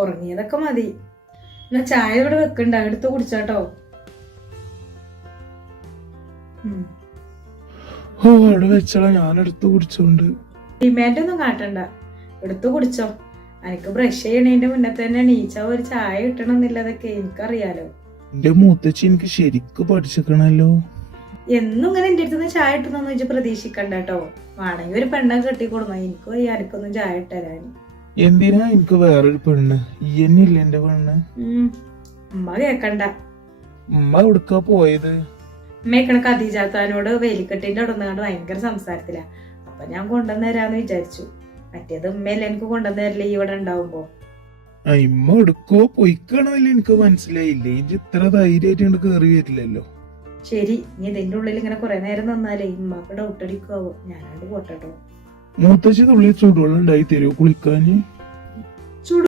ഉറങ്ങിയതൊക്കെ മതി. എന്നാ ചായ ഇവിടെ വെക്കണ്ട, എടുത്ത് കുടിച്ചോട്ടോ. അവിടെ വെച്ചാ ഞാൻ എടുത്ത് കുടിച്ചോണ്ട്. ഡിമാൻഡ് ഒന്നും കാട്ടണ്ട, എടുത്തു കുടിച്ചോ. എനിക്ക് ബ്രഷ് ചെയ്യണേന്റെ മുന്നേ തന്നെ നീച്ച ഒരു ചായ കിട്ടണമെന്നില്ലതൊക്കെ എനിക്കറിയാലോ. എന്റെ മൂത്തച്ഛി എനിക്ക് ശരിക്ക് പഠിച്ചിക്കണല്ലോ. എന്നും ഇങ്ങനെ എന്റെ അടുത്ത് ചായ ഇട്ടെന്നൊന്നും വെച്ച് പ്രതീക്ഷിക്കണ്ട കേട്ടോ. വേണമെങ്കിൽ ഒരു പെണ്ണെ കെട്ടിക്കൊടുന്നോ, എനിക്കൊന്നും ചായ ഇട്ടരാൻ. എന്തിനാ എനിക്ക് വേറൊരു പെണ്ണ്? ഇയ്യന്നില്ല എന്റെ പെണ്ണ്. ഉമ്മ കേക്കണ്ട. ഉമ്മ എവിടുക്കാ പോയത്? ഉമ്മയ്ക്കണ ഖദീജാത്താനോട് വേലിക്കെട്ടിന്റെ അവിടെ നിന്നാണ്ട് ഭയങ്കര സംസാരത്തില. അപ്പൊ ഞാൻ കൊണ്ടുവന്നേരാന്ന് വിചാരിച്ചു. മറ്റേത് ഉമ്മയല്ലേ എനിക്ക് കൊണ്ടുവന്നേരില്ലേ ഇവിടെ ഉണ്ടാവുമ്പോ. ഇമ്മ എടുക്കോ പൊയ്ക്കണല്ലേ എനിക്ക് മനസ്സിലായില്ലേ. ഇഞ്ചി ഇത്ര ധൈര്യമായിട്ട് കേറി വരില്ലല്ലോ. ശരി, നീ ഇതിന്റെ ഉള്ളിൽ ഇങ്ങനെ കുറെ നേരം നിന്നാലേ ഇമ്മക്ക് ഡൗട്ട് അടിക്കാവോ. ഞാനത് പോട്ടോ. മൂത്തച്ഛി തുള്ളി ചൂടുവെള്ളം ഉണ്ടായി തരുമോ കുളിക്കാന്?